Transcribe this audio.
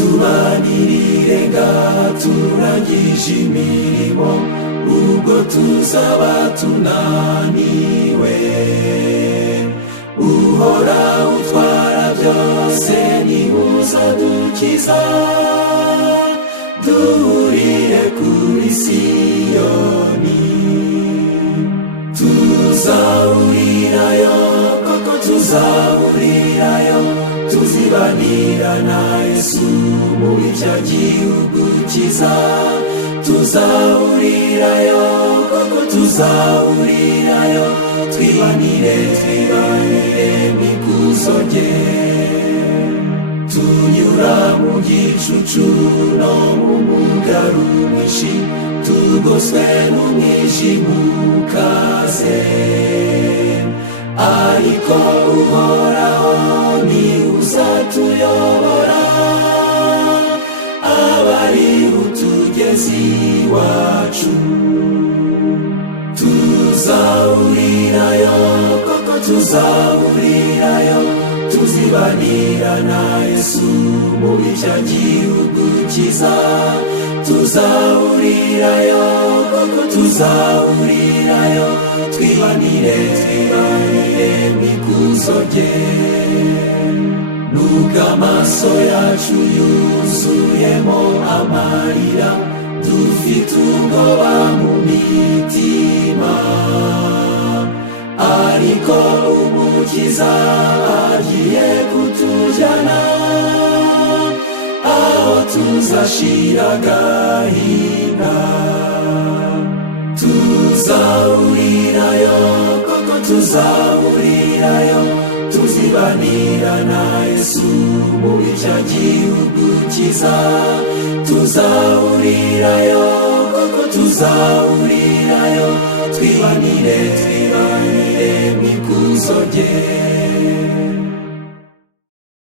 tubanirire ngaha turangije imirimo, ubwo tuzaba tunaniwe. Uhora utwara byose niwe uzadukiza, duhurire kuri Siyoni. Tuzahurirayo, koko tuzahurirayo, tuzibanira na Yesu muri cya gihugu cyiza. Tuzahurirayo, koko tuzahurirayo, twibanire mw'ikuzo rye. Tunyura mu gicucu no mu mugaru mwinshi, tugoswe n'umwijima ukaze, ariko Uhoraho ni uzatuyobora, abari utugezi wacu. Tuzahurirayo, koko tuzahurirayo, tuzibanira na Yesu muri cya gihugu cyiza. Tuzahurirayo, koko tuzahurirayo, twibanire mw'ikuzo rye. Nubwo amaso yacu yuzuyemo amarira, dufite ubwoba mu mitima, ariko Umukiza agiye kutujyana aho tuzashira agahinda. Tuzahurirayo, koko tuzahurirayo, tuzibanira na Yesu muri cya gihugu cyiza. Tuzahurirayo, koko tuzahurirayo, twibanire mw'ikuzo rye.